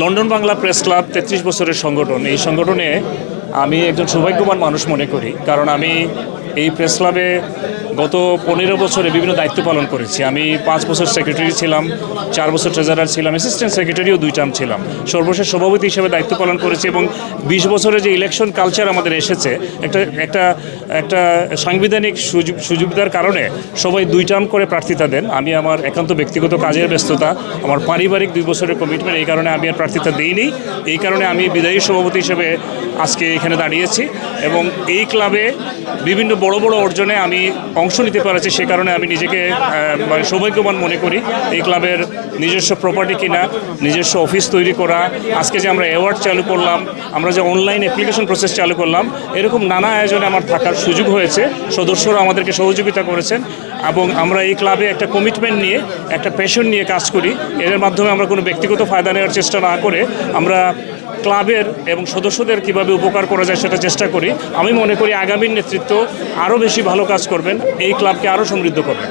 London Bangla press club তেত্রিশ বছরের সংগঠন। এই সংগঠনে আমি একজন সৌভাগ্যবান মানুষ মনে করি। কারণ আমি এই প্রেস ক্লাবে গত পনেরো বছরে বিভিন্ন দায়িত্ব পালন করেছি। আমি পাঁচ বছর সেক্রেটারি ছিলাম, চার বছর ট্রেজারার ছিলাম অ্যাসিস্ট্যান্ট সেক্রেটারিও দুই টার্ম ছিলাম। সর্বশেষ সভাপতি হিসেবে দায়িত্ব পালন করেছি এবং বিশ বছরে যে ইলেকশন কালচার আমাদের এসেছে, একটা একটা একটা সাংবিধানিক সুযোগ, সুযোগতার কারণে সবাই দুই টার্ম করে প্রার্থিতা দেন। আমি আমার একান্ত ব্যক্তিগত কাজের ব্যস্ততা, আমার পারিবারিক দুই বছরের কমিটমেন্ট এই কারণে আমি আর প্রার্থিতা দিইনি। এই কারণে আমি বিদায়ী সভাপতি হিসেবে আজকে এখানে দাঁড়িয়েছি এবং এই ক্লাবে বিভিন্ন বড় বড় অর্জনে আমি অংশ নিতে পারছি, সে কারণে আমি নিজেকে মানে সৌভাগ্যবান মনে করি এই ক্লাবের নিজস্ব প্রপার্টি কিনা, নিজস্ব অফিস তৈরি করা, আজকে যে আমরা অ্যাওয়ার্ড চালু করলাম, আমরা যে অনলাইন অ্যাপ্লিকেশন প্রসেস চালু করলাম, এরকম নানা আয়োজনে আমার থাকার সুযোগ হয়েছে, সদস্যরা আমাদেরকে সহযোগিতা করেছেন এবং আমরা এই ক্লাবে একটা কমিটমেন্ট নিয়ে, একটা প্যাশন নিয়ে কাজ করি। এর মাধ্যমে আমরা কোনো ব্যক্তিগত ফায়দা নেওয়ার চেষ্টা না করে আমরা ক্লাবের এবং সদস্যদের কীভাবে উপকার করা যায় সেটা চেষ্টা করি। আমি মনে করি আগামীর নেতৃত্ব আরও বেশি ভালো কাজ করবেন, এই ক্লাবকে আরও সমৃদ্ধ করবেন।